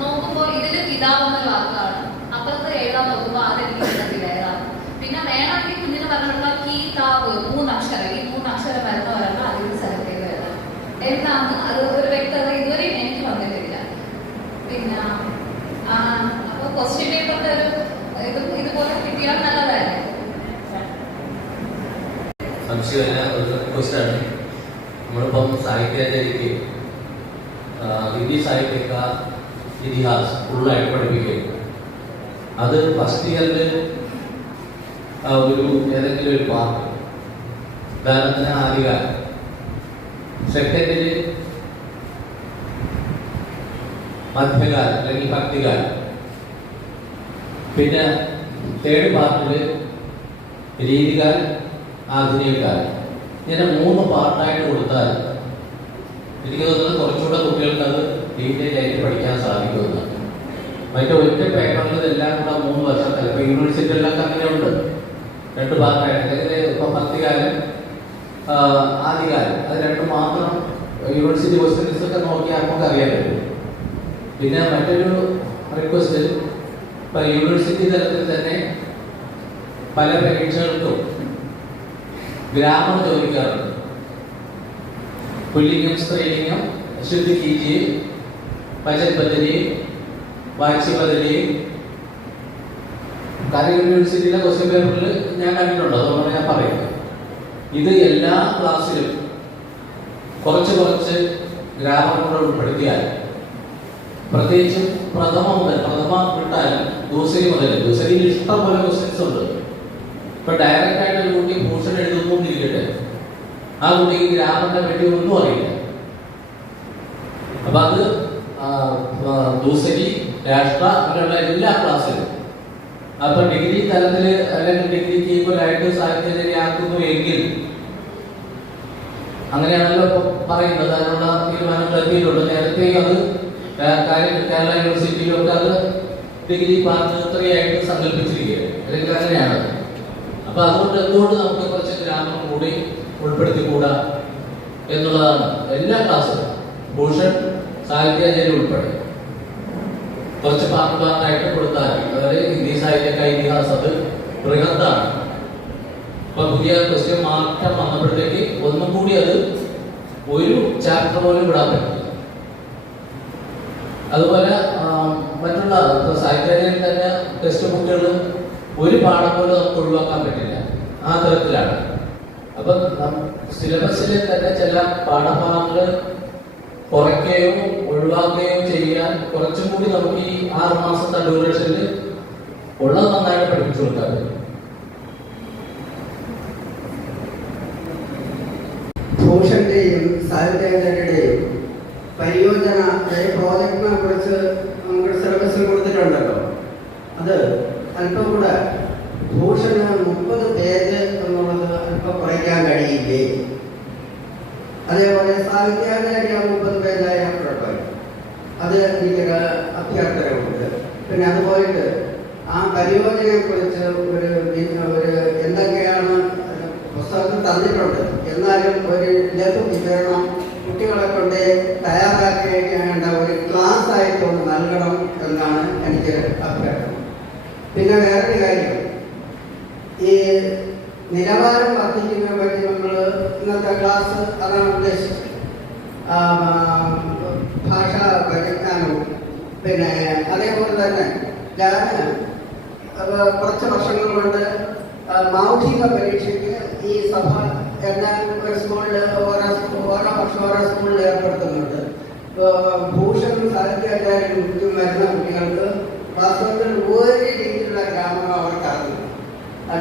നോക്കുമ്പോൾ ഇതിൽ കിതാബെന്ന വാക്കാണ്, അപ്പുറത്ത് എഴുതാൻ നോക്കുമ്പോൾ അതെനിക്ക് കിട്ടത്തില്ല എഴുതാം. പിന്നെ വേണമെങ്കിൽ കുഞ്ഞിന് പറഞ്ഞിട്ടുള്ള കിതാബ് 3 അക്ഷരം, ഈ 3 അക്ഷരം വരുന്നവരൊക്കെ അതിൽ സെലക്ട് ചെയ്ത് എഴുതാം. എന്താണ് അത് ഒരു വ്യക്തത ഇതുവരെയും എനിക്ക് വന്നിട്ടില്ല. പിന്നെ അപ്പൊ ക്വസ്റ്റ്യൻ പേപ്പറിന്റെ ഒരു ഇതുപോലെ കിട്ടിയാൽ നല്ലതായിരുന്നു. സംശയമല്ല, ഒരു ക്വസ്റ്റാണ്. നമ്മളിപ്പം സാഹിത്യത്തിലേക്ക് ഹിന്ദി സാഹിത്യക്ക ഇതിഹാസ് ഫുള്ളായിട്ട് പഠിപ്പിക്കും. അത് ഫസ്റ്റ് ഇയറിൽ ഒരു ഏതെങ്കിലും ഒരു പാർട്ട്, ഉദാഹരണത്തിന് ആദ്യകാലം, സെക്കൻഡിൽ മധ്യകാലം അല്ലെങ്കിൽ ഭക്തികാലം, പിന്നെ തേർഡ് പാർട്ടിൽ രീതികാലം, ആധുനിക കാലം. ഇങ്ങനെ 3 പാർട്ടായിട്ട് കൊടുത്താൽ എനിക്ക് തോന്നുന്നത് കുറച്ചുകൂടെ കുട്ടികൾക്ക് അത് ഡീറ്റെയിൽ ആയിട്ട് പഠിക്കാൻ സാധിക്കുമെന്ന്. മറ്റേ ഒറ്റ പേപ്പറിൽ ഇതെല്ലാം കൂടെ 3 വർഷം, ചിലപ്പോൾ യൂണിവേഴ്സിറ്റികളിലൊക്കെ അങ്ങനെയുണ്ട്, 2 പാർട്ടായിട്ട്. അല്ലെങ്കിൽ ഇപ്പം ഭക്തികാലം, ആദ്യകാലം, അത് 2 മാത്രം യൂണിവേഴ്സിറ്റി ക്വസ്റ്റ്യൻസ് ഒക്കെ നോക്കിയാൽ നമുക്ക് അറിയാൻ പറ്റും. പിന്നെ മറ്റൊരു റിക്വസ്റ്റ്, ഇപ്പം യൂണിവേഴ്സിറ്റി തലത്തിൽ തന്നെ പല പരീക്ഷകൾക്കും ഗ്രാമർ ചോദിക്കാറുണ്ട്. പുല്ലിംഗം, സ്ത്രീലിംഗം, ശുദ്ധ കീജിയെ, വചൻ ബദലിയെ, വാച്യ ബദലിയെ കാലിക്കറ്റ് യൂണിവേഴ്സിറ്റിയിലെ ക്വസ്റ്റ്യൻ പേപ്പറിൽ ഞാൻ കണ്ടിട്ടുണ്ട്. അതുകൊണ്ട് ഞാൻ പറയുന്നത്, ഇത് എല്ലാ ക്ലാസ്സിലും കുറച്ച് ഗ്രാമർ കൂടെ ഉൾപ്പെടുത്തിയാൽ, പ്രത്യേകിച്ചും പ്രഥമ വിട്ടാൽ ദൂസരി മുതൽ, ദൂസരിയിൽ ഇഷ്ടം പോലെ ക്വസ്റ്റ്യൻസ് ഉണ്ട്. ഇപ്പൊ ഡയറക്റ്റ് ആയിട്ട് ഒരു കുട്ടി പോർഷൻ എഴുതുന്നോണ്ടിരിക്കട്ടെ, ആ കുട്ടിക്ക് ഗ്രാമറിനെ പറ്റി ഒന്നും അറിയില്ല. അപ്പൊ അത് ദൂസരി, രാഷ്ട്ര അങ്ങനെയുള്ള എല്ലാ ക്ലാസ്സിലും അപ്പൊ ഡിഗ്രി തലത്തിൽ അല്ലെങ്കിൽ ഡിഗ്രിക്ക് ഈക്വലായിട്ട് സാഹിത്യചര്യയാക്കുന്നു എങ്കിൽ അങ്ങനെയാണല്ലോ ഇപ്പൊ പറയുന്നത്. അതിനുള്ള തീരുമാനങ്ങൾ എത്തിയിട്ടുണ്ട്. നേരത്തെ അത് കേരള യൂണിവേഴ്സിറ്റിയിലൊക്കെ അത് ഡിഗ്രി പാർട്ട് സങ്കല്പിച്ചിരിക്കുകയാണ്. അല്ലെങ്കിൽ അങ്ങനെയാണ്. അപ്പൊ അതുകൊണ്ട് എന്തുകൊണ്ട് നമുക്ക് കുറച്ച് ഗ്രാമം കൂടി ഉൾപ്പെടുത്തിക്കൂടാ എന്നുള്ളതാണ്. എല്ലാ ക്ലാസ്സിലും ഭൂഷൺ സാഹിത്യാചാര്യം ഉൾപ്പെടെ കുറച്ച് പാർട്ടായിട്ട് കൊടുത്താൽ, അതായത് ഹിന്ദി സാഹിത്യ ഇതിഹാസം അത് ബൃഹത്താണ്. അപ്പൊ പുതിയ ക്വസ്റ്റ്യൻ മാറ്റം വന്നപ്പോഴത്തേക്ക് ഒന്നും കൂടി അത് ഒരു ചാപ്റ്റർ പോലും വിടാൻ പറ്റില്ല. അതുപോലെ മറ്റുള്ള സാഹിത്യാചാര്യം തന്നെ ടെക്സ്റ്റ് ബുക്കുകൾ ഒരു പാഠം പോലും നമുക്ക് ഒഴിവാക്കാൻ പറ്റില്ല. ആ തരത്തിലാണ്. അപ്പൊ സിലബസിൽ തന്നെ ചില പാഠഭാഗങ്ങൾ കുറയ്ക്കുകയോ ഒഴിവാക്കുകയോ ചെയ്യാൻ കുറച്ചും കൂടി നമുക്ക് ഈ 6 മാസത്തെ ഡ്യൂറേഷനിൽ ഉള്ളത് നന്നായിട്ട് പഠിപ്പിച്ചു കൊടുക്കാൻ പറ്റും. ഭൂഷന്റെയും സാഹിത്യാചാര്യയുടെയും പരിയോജന പ്രോജക്റ്റിനെ കുറിച്ച് നമുക്ക് സിലബസിൽ കൊടുത്തിട്ടുണ്ടല്ലോ. അത് അല്പം കൂടെ ഭൂഷന് 30 പേജ് എന്നുള്ളത് അല്പം കുറയ്ക്കാൻ കഴിയില്ലേ? അതേപോലെ സാഹിത്യാചാര്യ 30 പേജായ കുഴപ്പമില്ല. അത് എനിക്കൊരു അഭ്യർത്ഥനയുണ്ട്. പിന്നെ അതുപോയിട്ട് ആ പരിയോജനയെ കുറിച്ച് ഒരു എന്തൊക്കെയാണ് പുസ്തകത്തിൽ തന്നിട്ടുണ്ട്, എന്നാലും ഒരു ലഘു വിവരണം കുട്ടികളെ കൊണ്ട് തയ്യാറാക്കേണ്ട ഒരു ക്ലാസ് ആയിട്ടൊന്ന് നൽകണം എന്നാണ് എനിക്ക് അഭ്യർത്ഥന. പിന്നെ വേറൊരു കാര്യം, ഈ നിലവാരം വർദ്ധിക്കുന്നതിനെ പറ്റി നമ്മൾ ഇന്നത്തെ ക്ലാസ് അതാണ് ഉദ്ദേശിച്ചത്. ഭാഷാ പരിജ്ഞാനവും പിന്നെ അതേപോലെ തന്നെ ഞാൻ കുറച്ച് വർഷങ്ങൾ കൊണ്ട് മൗഖിക പരീക്ഷയ്ക്ക് ഈ സഭ എന്നെ ഒരു സ്കൂളിൽ ഓരോ വർഷം ഓരോ സ്കൂളിൽ ഏർപ്പെടുത്തുന്നുണ്ട്. ഭൂഷൺ സാഹിത്യാചാര്യം വരുന്ന കുട്ടികൾക്ക് വാസ്തവത്തിൽ ഒരു രീതിയിലുള്ള ഗ്രാമങ്ങൾ അവർക്ക് അറിഞ്ഞു.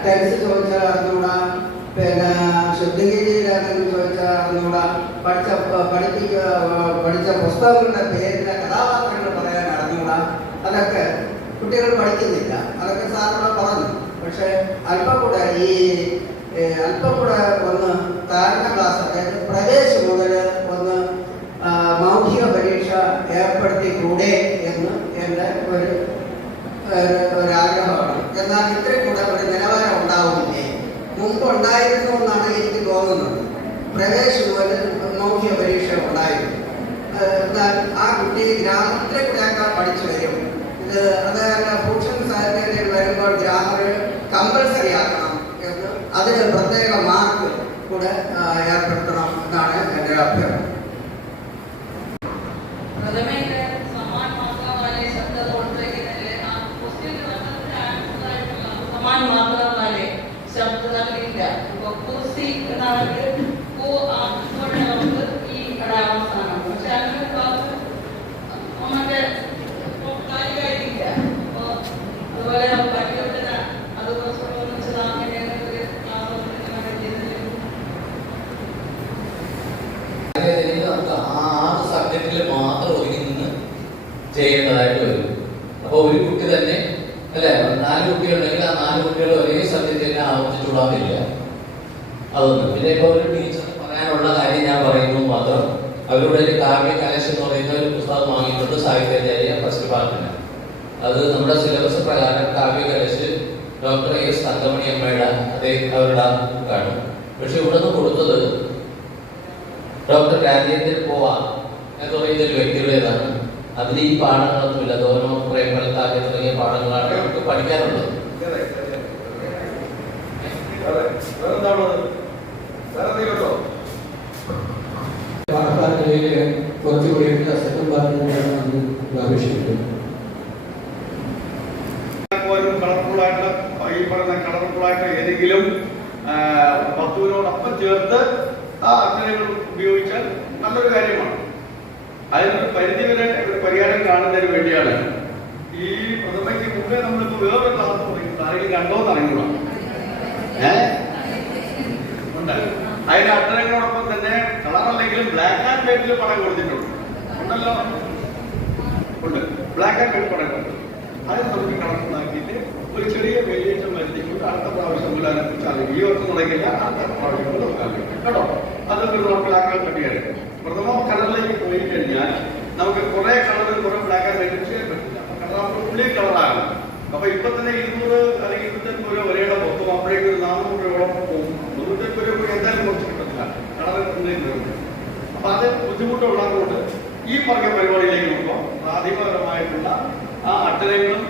ടെൻസ് ചോദിച്ചാൽ അറിഞ്ഞൂടാ, പിന്നെ ശുദ്ധഗിരിയിലാണെന്ന് ചോദിച്ചാൽ അറിഞ്ഞൂടാ, പഠിച്ച പുസ്തകങ്ങളുടെ പേരിലെ കഥാപാത്രങ്ങൾ പറയാൻ അറിഞ്ഞൂടാ. അതൊക്കെ കുട്ടികൾ പഠിക്കുന്നില്ല. അതൊക്കെ സാറിനോട് പറഞ്ഞു. പക്ഷെ അല്പം കൂടെ ഒന്ന് താഴ്ന്ന ക്ലാസ്, അതായത് പ്രവേശം മുതൽ ഒന്ന് മൗഖിക പരീക്ഷ ഏർപ്പെടുത്തിക്കൂടെ എന്ന് എൻ്റെ ഒരാഗ്രഹമാണ്. എന്നാൽ ഇത്രയും കൂടെ ഒരു നിലവാരം ഉണ്ടാവുന്നില്ലേ? മുമ്പ് ഉണ്ടായിരുന്നു എന്നാണ് എനിക്ക് തോന്നുന്നത്. പ്രവേശം മുതൽ മൗഖിക പരീക്ഷ ഉണ്ടായിരുന്നു. എന്നാൽ ആ കുട്ടി ഗ്രാമത്തിലെ കൂടെയൊക്കെ പഠിച്ചു വരും. അത് ഭൂഷൺ സാഹിത്യത്തിൽ വരുമ്പോൾ ഗ്രാമർ കമ്പൽസറി ആക്കണം എന്ന്, അതിന് പ്രത്യേക മാർക്ക് കൂടെ ഏർപ്പെടുത്തണം എന്നാണ് എൻ്റെ അഭ്യർത്ഥന. നമുക്ക് 6 സബ്ജക്റ്റിൽ മാത്രം ഒതുങ്ങി നിന്ന് ചെയ്യേണ്ടതായിട്ട് വരും. അപ്പൊ ഒരു കുട്ടി തന്നെ അല്ലെ, 4 കുട്ടികളുണ്ടെങ്കിൽ ആ 4 കുട്ടികൾ ഒരേ സബ്ജക്റ്റ് തന്നെ ആവർത്തിച്ചുകൂടാതില്ല. അതൊന്നും. പിന്നെ ഇപ്പൊ ഒരു ടീച്ചർ പറയാനുള്ള കാര്യം ഞാൻ പറയുന്നു മാത്രം. അവരുടെ ഒരു കാവ്യ കലശ് എന്ന് പറയുന്ന ഒരു പുസ്തകം വാങ്ങിയിട്ടുണ്ട്, സാഹിത്യാചാര്യ ഫസ്റ്റ് പാർട്ടിന്. അത് നമ്മുടെ സിലബസ് പ്രകാരം കാവ്യ കലശ് ഡോക്ടർ എസ് തങ്കമണി അമ്മയുടെ അവരുടെ ബുക്കാണ്. പക്ഷെ ഇവിടെ നിന്ന് കൊടുത്തത് ഡോക്ടർ രാജേന്ദ്രൻ പോവാ എന്ന് പറയുന്ന ഒരു വ്യക്തിയുടേതാണ്. അതിൽ ഈ പാഠങ്ങളൊന്നുമില്ല. ദോനോ പ്രേമലത്താകെ തുടങ്ങിയ പാഠങ്ങളാണ് നമുക്ക് പഠിക്കാനുള്ളത്. പാഠശാലയിലെ കുറച്ചുകൂടി സെക്കൻഡ് പാർട്ടിനാണ് അപേക്ഷിക്കുന്നത്. ഈ പറയുന്ന കളർഫുള്ളായിട്ടുള്ള ഏതെങ്കിലും വസ്തുവിനോടൊപ്പം ചേർത്ത് ആ അക്ഷരങ്ങൾ ഉപയോഗിച്ചാൽ നല്ലൊരു കാര്യമാണ്. അതിനൊരു പരിധി വരെ ഒരു പരിഹാരം കാണുന്നതിന് വേണ്ടിയാണ് ഈ പ്രഥമയ്ക്ക് മുമ്പേ നമ്മളിപ്പോൾ വേറൊരു ക്ലാസ് പറയുന്നത്. ആരെങ്കിലും കണ്ടോന്ന് അറിഞ്ഞൂടാ. ഉണ്ട്. അതിന്റെ അക്ഷരങ്ങളോടൊപ്പം തന്നെ കളറല്ലെങ്കിലും ബ്ലാക്ക് ആൻഡ് വൈറ്റിൽ പടം കൊടുത്തിട്ടുണ്ട്. ഉണ്ടല്ലോ, ഉണ്ട്. ബ്ലാക്ക് ആൻഡ് വൈറ്റ് പടം കൊടുത്തു. അത് നമുക്ക് കളർഫുള്ളാക്കിയിട്ട് ഒരു ചെറിയ വേരിയേഷൻ വരുത്തിക്കൊണ്ട് അടുത്ത പ്രാവശ്യം അതിനെക്കുറിച്ച് അറിയും. ഈ വർഷം തുടങ്ങില്ല, അടുത്ത പ്രാവശ്യം നോക്കാൻ പറ്റും കേട്ടോ. അതൊക്കെ നോക്കിലാക്കാൻ പറ്റുകയാണ്. പ്രഥമ കളറിലേക്ക് പോയി കഴിഞ്ഞാൽ നമുക്ക് കുറെ കളറിൽ കുറെ ഉണ്ടാക്കാൻ വേണ്ടി ചെയ്യാൻ പറ്റില്ല. കളർ പുള്ളി കളറാണ്. അപ്പൊ ഇപ്പൊ തന്നെ 200 അല്ലെങ്കിൽ 250 രൂപ വരെയുള്ള മൊത്തം അപ്പോഴേക്ക് ഒരു 400 രൂപയോളം പോകും. 250 രൂപ എന്തായാലും കുറച്ച് കിട്ടത്തില്ല കളർ. അപ്പൊ അത് ബുദ്ധിമുട്ടുള്ളതുകൊണ്ട് ഈ പറഞ്ഞ പരിപാടിയിലേക്ക് നോക്കുമ്പോൾ പ്രാഥമികപരമായിട്ടുള്ള ആ അക്ഷരങ്ങളും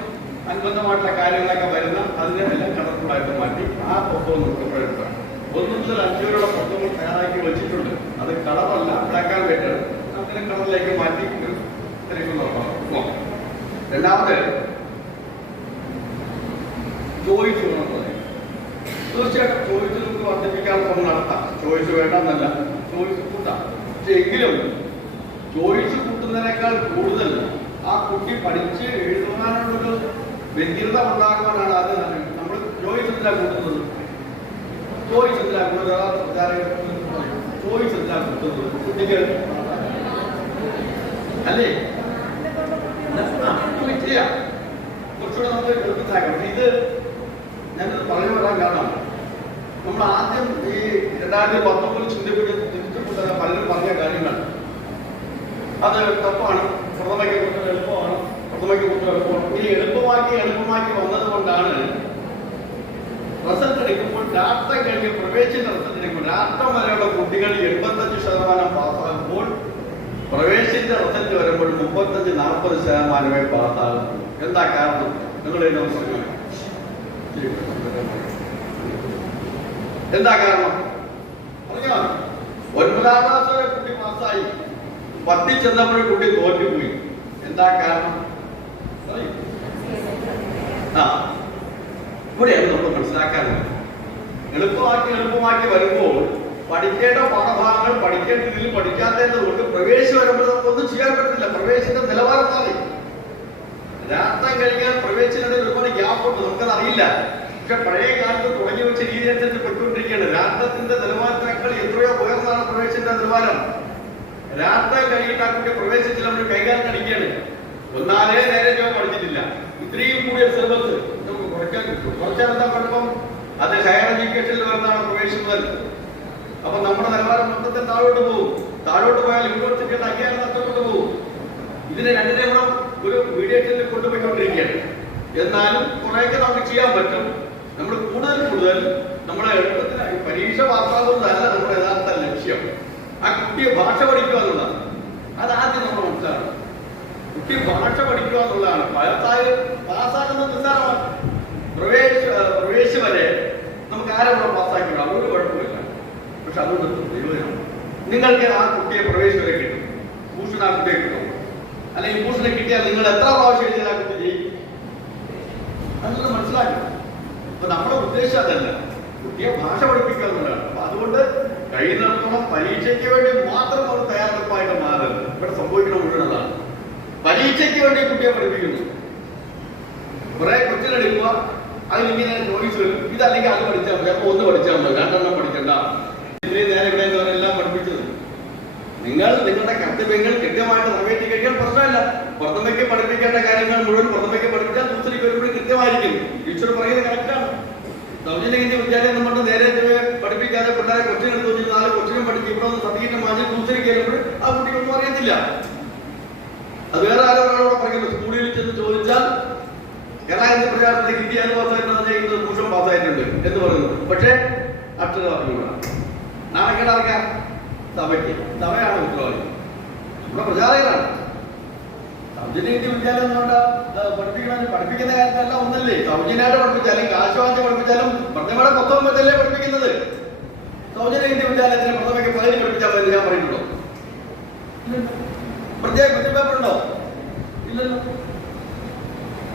അനുബന്ധമായിട്ടുള്ള കാര്യങ്ങളൊക്കെ വരുന്ന അതിനെ എല്ലാം കളർഫുള്ളായിട്ട് മാറ്റി ആ പുസ്തകം നോക്കപ്പെടുന്നതാണ്. 1 മുതൽ 5 വരെയുള്ള പുസ്തകങ്ങൾ തയ്യാറാക്കി വെച്ചിട്ടുണ്ട്. അത് കളറല്ല, ബ്ലാക്ക് ആൻഡ് വൈറ്റ് ആണ്. അതിനെ കളറിലേക്ക് മാറ്റി തിരക്ക് നോക്കാം. രണ്ടാമത്തെ ചോയ്സ് വേണമെന്ന്. തീർച്ചയായിട്ടും ചോയ്സ് നമുക്ക് വർദ്ധിപ്പിക്കാൻ നമ്മൾ നടത്താം. ചോയ്സ് വേണമെന്നല്ല, ചോയ്സ് കൂട്ടാം. പക്ഷെ എങ്കിലും ചോയ്സ് കൂട്ടുന്നതിനേക്കാൾ കൂടുതൽ ആ കുട്ടി പഠിച്ച് എഴുതുവാനുള്ളൊരു വ്യക്തിഗത ഉണ്ടാകുവാനാണ് അത്. നമ്മൾ ചോയ്സ് എന്തിനാ കൂട്ടുന്നത്? ചോയ്സ് എന്തിനാ കൂട്ടുന്നത്? ചോയ്സ് എന്തിനാ കൂട്ടുന്നത്? കുട്ടിക്ക് അല്ലേ ചെയ്യാം. കുറച്ചുകൂടെ നമുക്ക് എളുപ്പത്തിലാക്കണം. ഇത് ഞാനത് പറഞ്ഞു വരാൻ കാരണം നമ്മൾ ആദ്യം ഈ 2019 ചിന്തിപ്പിച്ച് പലരും പറഞ്ഞ കാര്യങ്ങൾ അത് തപ്പാണ്. പ്രഥമയ്ക്ക് കുറിച്ച് എളുപ്പമാണ്, പ്രഥമയ്ക്ക് കുറിച്ച് എളുപ്പമാണ്. ഈ എളുപ്പമാക്കി വന്നതുകൊണ്ടാണ് റിസൾട്ട് എടുക്കുമ്പോൾ രാഷ്ട്രം കഴിഞ്ഞ് പ്രവേശിച്ച റിസൾട്ട് എടുക്കുമ്പോൾ രാഷ്ട്രം വരെയുള്ള കുട്ടികൾ 85% പാസ്സാകുമ്പോൾ പ്രവേശിച്ച റിസൾട്ട് വരുമ്പോൾ 35-40% പാസ്സാകും. എന്താ കാരണം? നിങ്ങൾ പറഞ്ഞു എന്താ കാരണം? പറഞ്ഞോ. 9ാം ക്ലാസ് വരെ കുട്ടി പാസ്സായി, 10 ചെന്നപ്പോഴും കുട്ടി തോറ്റുപോയി. എന്താ കാരണം? ഇവിടെയാണ് നമ്മൾ മനസ്സിലാക്കാറുണ്ട്. എളുപ്പമാക്കി വരുമ്പോൾ പഠിക്കേണ്ട പാഠഭാഗങ്ങൾ പഠിക്കേണ്ടതിൽ പഠിക്കാത്തത് കൊണ്ട് പ്രവേശം വരുമ്പോൾ നമുക്കൊന്നും ചെയ്യാൻ പറ്റില്ല. പ്രവേശത്തിന്റെ നിലവാരം മാറി. രാഷ്ട്രം കഴിഞ്ഞാൽ പ്രവേശനത്തിൽ ഒരുപാട് ഗ്യാപ്പുണ്ട്, നമുക്കത് അറിയില്ല. പക്ഷെ പഴയ കാലത്ത് തുടങ്ങി വെച്ച രീതി അനുസരിച്ച് പെട്ടുകൊണ്ടിരിക്കുകയാണ്. രാഷ്ട്രത്തിന്റെ നിലവാരത്തിനേക്കാൾ എത്രയോ ഉയർന്നാണ് പ്രവേശത്തിന്റെ നിലവാരം. രാഷ്ട്രം കഴിഞ്ഞിട്ട് ആ കുട്ടി പ്രവേശിച്ചില്ല, നമ്മൾ കൈകാര്യം അടിക്കുകയാണ്. ഒന്നാലേ നേരെ ജോബ് പഠിച്ചിട്ടില്ല. ഇത്രയും കൂടിയ സിലബസ് നമുക്ക് കുറയ്ക്കാൻ കിട്ടും. കുറച്ചാൽ എന്താ കുഴപ്പം? അത് ഹയർ എഡ്യൂക്കേഷനിൽ വരുന്നതാണ് പ്രവേശനം മുതൽ. അപ്പൊ നമ്മുടെ നിലവാരം മൊത്തത്തിൽ താഴോട്ട് പോകും. താഴോട്ട് പോയാൽ യൂണിവേഴ്സിറ്റിയുടെ അംഗീകാരം നഷ്ടപ്പെട്ടു പോകും. ഇതിനെ രണ്ടിനെ കൂടെ ഒരു മീഡിയേഷനിൽ കൊണ്ടുപോയിക്കൊണ്ടിരിക്കുകയാണ്. എന്നാലും കുറേയൊക്കെ നമുക്ക് ചെയ്യാൻ പറ്റും. നമ്മൾ കൂടുതൽ നമ്മളെ എളുപ്പത്തിന് പരീക്ഷ പാസ്സാകുന്നതല്ല നമ്മുടെ യഥാർത്ഥ ലക്ഷ്യം. ആ കുട്ടിയെ ഭാഷ പഠിക്കുക എന്നുള്ളതാണ്. അതാദ്യം നമ്മൾ മനസ്സിലാക്കണം. കുട്ടി ഭാഷ പഠിക്കുക എന്നുള്ളതാണ്. പാസ്സാകുന്നത് നിസ്സാരമാണ്. പ്രവേശ വരെ നമുക്ക് ആരെവിടെ പാസ്സാക്കിക്കണം, അതൊരു കുഴപ്പമില്ല. പക്ഷെ അതുകൊണ്ട് പ്രയോജനം നിങ്ങൾക്ക് ആ കുട്ടിയെ പ്രവേശം വരെ കിട്ടും. ഭൂഷൺ ആ കുട്ടിയെ കിട്ടും. അല്ലെങ്കിൽ ഭൂഷണെ കിട്ടിയാൽ നിങ്ങൾ എത്ര പ്രാവശ്യം എഴുതിയാൽ ആ കുട്ടി ചെയ്യും? അതൊന്ന് മനസ്സിലാക്കണം. അപ്പൊ നമ്മുടെ ഉദ്ദേശം അതല്ല, കുട്ടിയെ ഭാഷ പഠിപ്പിക്കുക എന്നുള്ളതാണ്. അപ്പൊ അതുകൊണ്ട് കഴിയുന്നിടത്തോളം പരീക്ഷയ്ക്ക് വേണ്ടി മാത്രം നമ്മൾ തയ്യാറെടുപ്പായിട്ട് മാറരുത്. ഇവിടെ സംഭവിക്കുന്ന മുഴുവനതാണ്. പരീക്ഷയ്ക്ക് വേണ്ടി കുട്ടിയെ പഠിപ്പിക്കുന്നു. കുറെ ക്വസ്റ്റ്യൻ എടുക്കുക, അതിലിങ്ങനെ ചോയ്സ് വരും. ഇതല്ലെങ്കിൽ അത് പഠിച്ചാൽ മതി, അപ്പൊ 1 പഠിച്ചാൽ മതി, 2 പഠിക്കണ്ട. ഇതിന് നേരെ ഇവിടെ എല്ലാം പഠിപ്പിച്ചത്. നിങ്ങൾ നിങ്ങളുടെ കർത്തവ്യങ്ങൾ കൃത്യമായിട്ട് നിറവേറ്റി കഴിഞ്ഞാൽ പ്രശ്നമില്ല. പ്രഥമയ്ക്ക് പഠിപ്പിക്കേണ്ട കാര്യങ്ങൾ മുഴുവൻ പ്രഥമയ്ക്ക് പഠിപ്പിച്ചാൽ ദൂസരിക്ക് വരുമ്പോഴും കൃത്യമായിരിക്കും. ടീച്ചർ പറയുന്നത് കറക്റ്റാണ്. സൗജന്യ ഹിന്ദി വിദ്യാലയം നമ്മുടെ നേരെ പഠിപ്പിക്കാതെ പിള്ളേരെ ക്വസ്റ്റ്യൻ എടുത്ത് വെച്ചിട്ട് 4 ക്വസ്റ്റ്യനും പഠിച്ച് ഇവിടെ ഒന്ന് സർട്ടിഫിക്കറ്റ് മാറ്റി ദൂസരിക്ക് കയറുമ്പോൾ ആ കുട്ടിക്കൊന്നും അറിയത്തില്ല. അത് വേറെ ആരോടെ പറയുന്നു. സ്കൂളിൽ ചെന്ന് ചോദിച്ചാൽ കേരള പ്രചാരണത്തിൽ ഹിന്ദി അത് പാസ്സായിട്ടുണ്ട്, ഭൂഷൺ പാസ്സായിട്ടുണ്ട് എന്ന് പറയുന്നു. പക്ഷേ അക്ഷരം അറിഞ്ഞൂടാ. നാണക്കേടാർക്കാർ? സഭയ്ക്ക്. സഭയാണ് ഉത്തരവാദിത്വം. നമ്മുടെ പ്രചാരകരാണ്. സൗജന്യ വിദ്യാലയം പഠിപ്പിക്കുന്ന കാര്യത്തിലല്ല ഒന്നല്ലേ. സൗജന്യമായിട്ട് പഠിപ്പിച്ചാലും കാശ് വാങ്ങി പഠിപ്പിച്ചാലും പ്രഥമയുടെ പുസ്തകം വെച്ചല്ലേ പഠിപ്പിക്കുന്നത്. സൗജന്യ വിദ്യാലയത്തിന് പ്രഥമയ്ക്ക് പകുതി പഠിപ്പിച്ചാൽ മതി ഞാൻ പറയുന്നുണ്ടോ? പ്രത്യേക ക്വസ്റ്റ്യൻ പേപ്പർ ഉണ്ടോ? ഇല്ലല്ലോ.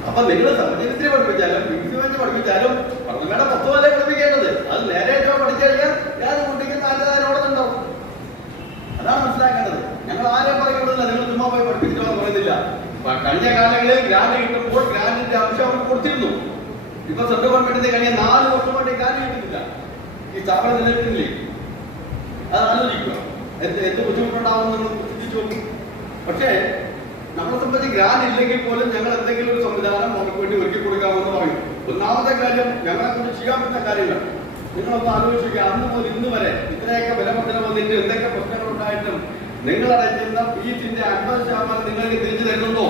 അപ്പൊ നിങ്ങൾ സൗജന്യത്തിന് പഠിപ്പിച്ചാലും ഫീസ് വെച്ച് പഠിപ്പിച്ചാലും പ്രഥമയുടെ പുസ്തകമല്ലേ പഠിപ്പിക്കേണ്ടത്. അത് നേരെയായിട്ടോ പഠിച്ചു കഴിഞ്ഞാൽ ഏത് കുട്ടിക്ക് താല്പര്യമുണ്ടാവും. അതാണ് മനസ്സിലാക്കേണ്ടത്. ഞങ്ങൾ ആരെയും പറയുന്നില്ല നിങ്ങൾ ചുമ്മാ പോയി പഠിപ്പിച്ചിട്ടോ പറയുന്നില്ല. കഴിഞ്ഞ കാലങ്ങളിൽ ഗ്രാന്റ് കിട്ടുമ്പോൾ ഗ്രാന്റിന്റെ ആവശ്യം അവർക്ക് കൊടുത്തിരുന്നു. ഇപ്പൊ സെൻട്രൽ ഗവൺമെന്റിന്റെ കഴിഞ്ഞ 4 വർഷം കൊണ്ട് ഗ്രാന്റ് കിട്ടുന്നില്ല. ഈ സ്ഥാപനം നിലനിൽക്കുന്നില്ലേ? അത് ആലോചിക്കുക. എന്ത് ബുദ്ധിമുട്ടുണ്ടാവുമെന്ന് ചിന്തിച്ചു നോക്കും. പക്ഷേ നമ്മളെ സംബന്ധിച്ച് ഗ്രാന്റ് ഇല്ലെങ്കിൽ പോലും ഞങ്ങൾ എന്തെങ്കിലും ഒരു സംവിധാനം നമുക്ക് വേണ്ടി ഒരുക്കി കൊടുക്കാമെന്ന് പറയും. ഒന്നാമത്തെ കാര്യം, ഞങ്ങളെ കൊണ്ട് ചെയ്യാൻ പറ്റുന്ന കാര്യങ്ങൾ നിങ്ങളൊന്ന് ആലോചിക്കുക. അന്ന് മുതൽ ഇന്ന് വരെ ഇത്രയൊക്കെ വിലവർദ്ധന വന്നിട്ട് എന്തൊക്കെ പ്രശ്നങ്ങൾ ഉണ്ടായിട്ടും നിങ്ങൾ അടയ്ക്കുന്ന ഫീസിന്റെ 50% നിങ്ങൾക്ക് തിരിച്ചു തരുന്നുണ്ടോ?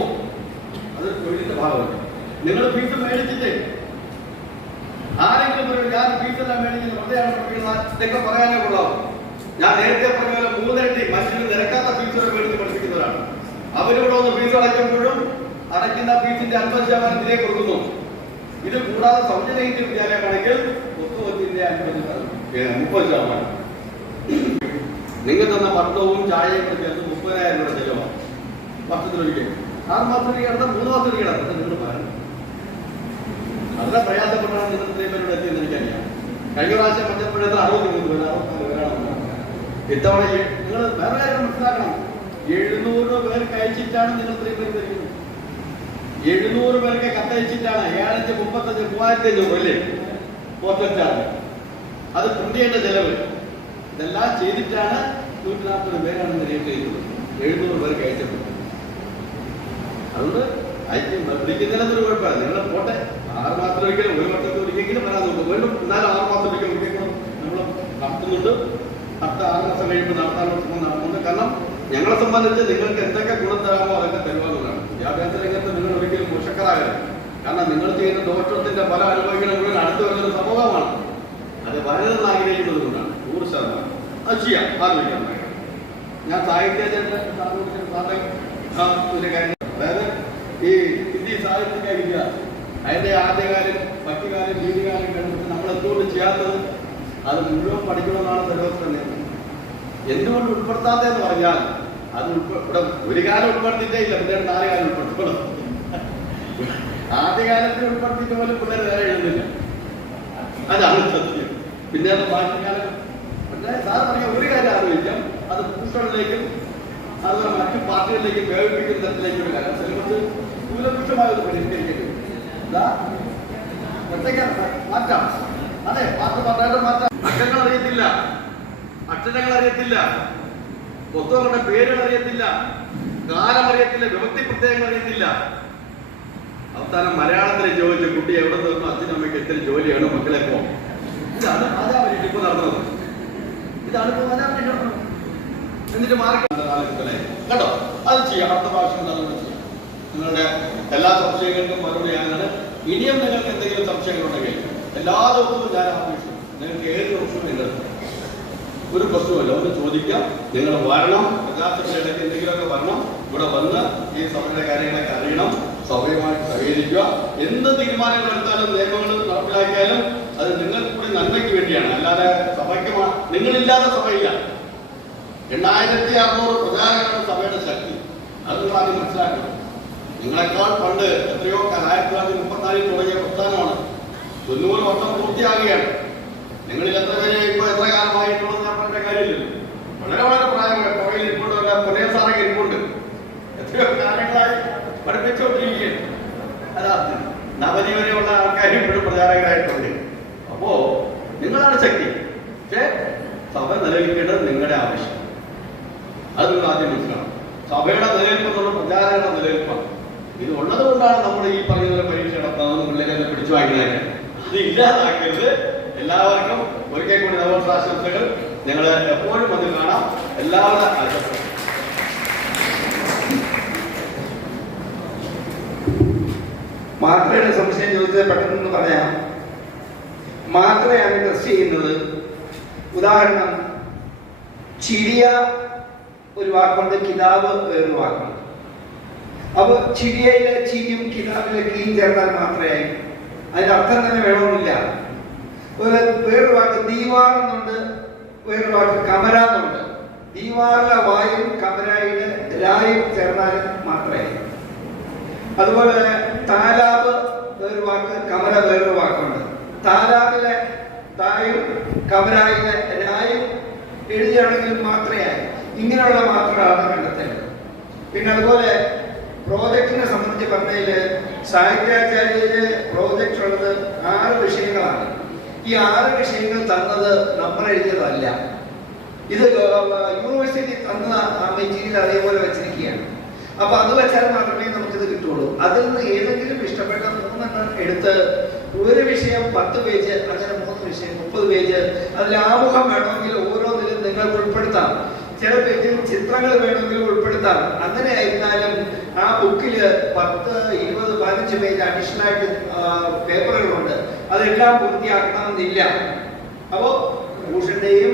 അത് തൊഴിലിന്റെ ഭാഗമല്ല. നിങ്ങൾ ഫീസ് മേടിച്ചിട്ട് ആരെങ്കിലും പറയും ഞാൻ ഫീസെല്ലാം മേടിക്കുന്നത് വെറുതെയാണ് പഠിക്കുന്നത് ഇതൊക്കെ പറയാനേ കൊള്ളാവും. ഞാൻ നേരത്തെ പറഞ്ഞ പോലെ 3 ഇരട്ടി മനുഷ്യന് നിരക്കാത്ത ഫീസുകൾ മേടിച്ച് പഠിപ്പിക്കുന്നവരാണ്. അവരോട് ഒന്ന് ഫീസ് അടയ്ക്കുമ്പോഴും അടയ്ക്കുന്ന ഫീസിന്റെ 50% ഇതിലേക്ക് കൊടുക്കുന്നു. ഇത് കൂടാതെ സൗജന്യ വിദ്യാലയമാണെങ്കിൽ പുസ്തകത്തിന്റെ 30%. നിങ്ങൾ തന്ന ഭക്ഷണവും ചായയും കൂടെ ചേർത്ത് 30,000 രൂപ ചെലവാണ് വർഷത്തിലൊരിക്കൽ. 6 മാസത്തിലേക്ക് കിടന്നാൽ 3 മാസത്തിലേക്ക് കിടന്നത് നിങ്ങൾ പറയുന്നത്. വളരെ പ്രയാസപ്പെട്ടാണ് നിങ്ങൾ ഇത്രയും പേരോട് എത്തിയെന്ന് എനിക്കറിയാം. കഴിഞ്ഞ പ്രാവശ്യം പഞ്ചപ്പുഴത്തിൽ 63 പേര് 64 പേരാണ്. ഇത്തവണ നിങ്ങൾ വേറെ കാര്യം മനസ്സിലാക്കണം, 700 പേർക്ക് അയച്ചിട്ടാണ് നിങ്ങൾ ഇത്രയും പേര് ധരിക്കുന്നത്. 700 പേർക്ക് കത്തയച്ചിട്ടാണ് 7 35 3500 അല്ലേ പോസ്റ്റൽ ചാർജ്, അത് പ്രിന്റ് ചെയ്യേണ്ട ചെലവ്, ഇതെല്ലാം ചെയ്തിട്ടാണ് 140 പേരാണ് നിരയിട്ട് ചെയ്തത്. 700 പേർക്ക് അയച്ചത്. അതുകൊണ്ട് വിളിക്കുന്നതിനൊരു കുഴപ്പമില്ല. നിങ്ങൾ പോട്ടെ, 6 മാസത്തിലൊരിക്കലും 1 വർഷത്തിലൊരിക്കലും വരാൻ നോക്കും. വീണ്ടും എന്നാലും 6 മാസത്തിലൊരിക്കലും നമ്മൾ നടത്തുന്നുണ്ട്. അടുത്ത 6 മാസം കഴിയുമ്പോൾ നടത്താനുള്ള ശ്രമം നടത്തുന്നുണ്ട്. കാരണം ഞങ്ങളെ സംബന്ധിച്ച് നിങ്ങൾക്ക് എന്തൊക്കെ ഗുണം തരാമോ അതൊക്കെ തരുവാനുള്ളതാണ്. വിദ്യാഭ്യാസ രംഗത്ത് നിങ്ങൾ ഒരിക്കലും മോശക്കാരാകരുത്. കാരണം നിങ്ങൾ ചെയ്യുന്ന ദോഷത്തിന്റെ പല അനുഭവിക്കുന്ന മുഴുവൻ അടുത്ത് വരുന്നൊരു സമൂഹമാണ്. അത് വരരുതെന്ന് ആഗ്രഹിക്കുന്നത് കൊണ്ടാണ്. 100% അത് ചെയ്യാം, ആലോചിക്കാം. ഞാൻ സാഹിത്യ ഒരു കാര്യം, അതായത് ഈ ഹിന്ദി സാഹിത്യ വിദ്യ അതിന്റെ ആദ്യകാലം മറ്റുകാലം രീതികാലം കണ്ടിട്ട് നമ്മൾ എന്തുകൊണ്ട് ചെയ്യാത്തത്? അത് മുഴുവൻ പഠിക്കണമെന്നാണ് സർവോത്തര നിയമം. എന്തുകൊണ്ട് ഉൾപ്പെടുത്താത്തതെന്ന് പറഞ്ഞാൽ അത് ഇവിടെ ഒരു കാലം ഉൾപ്പെടുത്തിയിട്ടേ ഇല്ല, പിന്നീട് 4 കാലം ഉൾപ്പെടുത്തണം. ആദ്യകാലത്തിൽ ഉൾപ്പെടുത്തിയിട്ട് പോലും പിള്ളേർ നേരെ എഴുതുന്നില്ല. അതാണ് സത്യം. പിന്നെ ബാക്കി കാലം പക്ഷേ സാർ പറഞ്ഞ ഒരു കാര്യം ആലോചിക്കാം, അത് പൂക്കളിലേക്കും അതുപോലെ മറ്റു പാർട്ടികളിലേക്കും പ്രയോഗിപ്പിക്കുന്ന തരത്തിലേക്ക് ഒരു കാര്യം സിലബസ് കൂലപക്ഷമായ ഒരു പരിഷ്കരിക്കേണ്ടി മാറ്റാം. അതെ, പാർട്ടി പറഞ്ഞാലും മാറ്റാം. അക്ഷരങ്ങൾ അറിയത്തില്ല, അക്ഷരങ്ങൾ അറിയത്തില്ല, പുസ്തകങ്ങളുടെ പേരുകൾ അറിയത്തില്ല, കാലം അറിയത്തില്ല, വിഭക്തി പ്രത്യയങ്ങൾ അറിയത്തില്ല. അവസാനം മലയാളത്തിൽ ചോദിച്ചു കുട്ടി എവിടെ നിന്നു അച്ഛനും അമ്മയ്ക്ക് എത്ര ജോലിയാണ് മക്കളെ പോ. ഇതാണ് പരീക്ഷ ഇപ്പൊ നടന്നത്. ഇതാണ് എന്നിട്ട് മാർക്ക് കേട്ടോ. അത് ചെയ്യാം, അടുത്ത പ്രാവശ്യം അതുകൊണ്ട് ചെയ്യാം. നിങ്ങളുടെ എല്ലാ സംശയങ്ങൾക്കും മറുപടി ഞാനാണ്. ഇനിയും നിങ്ങൾക്ക് എന്തെങ്കിലും സംശയങ്ങളുണ്ടെങ്കിൽ എല്ലാ ദിവസവും ഞാൻ ആവശ്യം നിങ്ങൾക്ക് ഏത് പ്രശ്നവും നിങ്ങൾ ഒരു പ്രശ്നമല്ല, ഒന്ന് ചോദിക്കാം. നിങ്ങൾ വരണം, പ്രജാസഭയിലേക്ക് എന്തെങ്കിലുമൊക്കെ വരണം. ഇവിടെ വന്ന് ഈ സഭയുടെ കാര്യങ്ങളൊക്കെ അറിയണം, സഭയുമായിട്ട് സഹകരിക്കുക. എന്ത് തീരുമാനങ്ങൾ എടുത്താലും നിയമങ്ങൾ നടപ്പിലാക്കിയാലും അത് നിങ്ങൾക്ക് കൂടി നന്മയ്ക്ക് വേണ്ടിയാണ്, അല്ലാതെ സഭയ്ക്ക് നിങ്ങളില്ലാത്ത സഭയില്ല. 8600 പ്രചാരങ്ങളാണ് സഭയുടെ ശക്തി. അത് നിങ്ങൾ ആദ്യം മനസ്സിലാക്കണം. നിങ്ങളെക്കാൾ പണ്ട് എത്രയോ 1934 തുടങ്ങിയ പ്രസ്ഥാനമാണ്. 90 വർഷം പൂർത്തിയാകുകയാണ്. നിങ്ങളിൽ എത്ര പേര് ഇപ്പൊ എത്ര കാലമായിട്ടുള്ളത് ഞാൻ പറഞ്ഞ കാര്യമില്ലല്ലോ. വളരെ വളരെ പ്രായമായ പുറകിൽ ഇരിപ്പുണ്ട്, പുനയ സാറൊക്കെ ഇരിപ്പുണ്ട്. എത്രയോ കാലങ്ങളായി പഠിപ്പിച്ചുകൊണ്ടിരിക്കുകയാണ്. അതാ നവതി വരെയുള്ള ആൾക്കാർ ഇപ്പോഴും പ്രചാരകരായിട്ടുണ്ട്. അപ്പോ നിങ്ങളാണ് ശക്തി. പക്ഷേ സഭ നിലനിൽക്കേണ്ടത് നിങ്ങളുടെ ആവശ്യം. അത് നിങ്ങൾ ആദ്യം മനസ്സിലാക്കണം. സഭയുടെ നിലനിൽപ്പെന്നുള്ള പ്രചാരങ്ങളുടെ നിലനിൽപ്പാണ്. ഇത് ഉള്ളത് കൊണ്ടാണ് നമ്മൾ ഈ പറയുന്ന പരീക്ഷ നടത്തുന്നത്. പിള്ളേരെ പിടിച്ചു വാങ്ങിയത് അത് ഇല്ലാതാക്കരുത്. എല്ലാവർക്കും ഒരിക്കൽ കൂടി നവവർഷാശംസകൾ. ഞങ്ങൾ എപ്പോഴും വന്ന് കാണാം. എല്ലാവരുടെ ആശംസകൾ. മാത്രയുടെ സംശയം ചോദിച്ചത് പെട്ടെന്ന് പറയാം. മാത്രയാണ് ടെസ്റ്റ് ചെയ്യുന്നത്. ഉദാഹരണം, ചിരിയ ഒരു വാക്കുണ്ട്, കിതാബ് വേറൊരു വാക്കുണ്ട്. അപ്പൊ ചിരിയയിലെ ചിരിയും കിതാബിലെ കീയും ചേർന്നാൽ മാത്രമേ അതിന്റെ അർത്ഥം തന്നെ വേണമെന്നില്ല. വേറൊരു വാക്ക് ദീവാർ എന്നുണ്ട്, വേറൊരു വാക്ക് കമര എന്നുണ്ട്. ദീവാറിലെ വായും കമരായിലെ രായും ചേർന്നാൽ മാത്രമേ. അതുപോലെ താലാബ് വേറൊരു വാക്ക്, കമര വേറൊരു വാക്കുണ്ട്. താലാബിലെ തായും കമരായിലെ രായും എഴുതിയാണെങ്കിൽ മാത്രമേ. ഇങ്ങനെയുള്ള മാത്രമാണ് കണ്ടെത്തേണ്ടത്. പിന്നെ അതുപോലെ പ്രോജക്റ്റിനെ സംബന്ധിച്ച് പറഞ്ഞതില് സാഹിത്യാചാര്യയില് പ്രോജക്റ്റ് ഉള്ളത് 6 വിഷയങ്ങളാണ്. ഈ 6 വിഷയങ്ങൾ തന്നത് നമ്മൾ എഴുതിയതല്ല. ഇത് യൂണിവേഴ്സിറ്റി തന്ന ആ മെറ്റീരിയൽ അതേപോലെ വെച്ചിരിക്കുകയാണ്. അപ്പൊ അത് വെച്ചാൽ മാത്രമേ നമുക്കിത് കിട്ടുള്ളൂ. അതിൽ നിന്ന് ഏതെങ്കിലും ഇഷ്ടപ്പെട്ട 3 എടുത്ത് ഒരു വിഷയം 10 പേജ്, അങ്ങനെ 3 വിഷയം 30 പേജ്. അതിൽ ആമുഖം വേണമെങ്കിൽ ഓരോന്നിലും നിങ്ങൾക്ക് ഉൾപ്പെടുത്താം. ചില പേജിൽ ചിത്രങ്ങൾ വേണമെങ്കിൽ ഉൾപ്പെടുത്താം. അങ്ങനെ ആയിരുന്നാലും ആ ബുക്കിൽ 10, 20, 15 പേജ് അഡീഷണൽ ആയിട്ട് പേപ്പറുകളുണ്ട്. അതെല്ലാം പൂർത്തിയാക്കണമെന്നില്ല. അപ്പോൾ ഭൂഷന്റെയും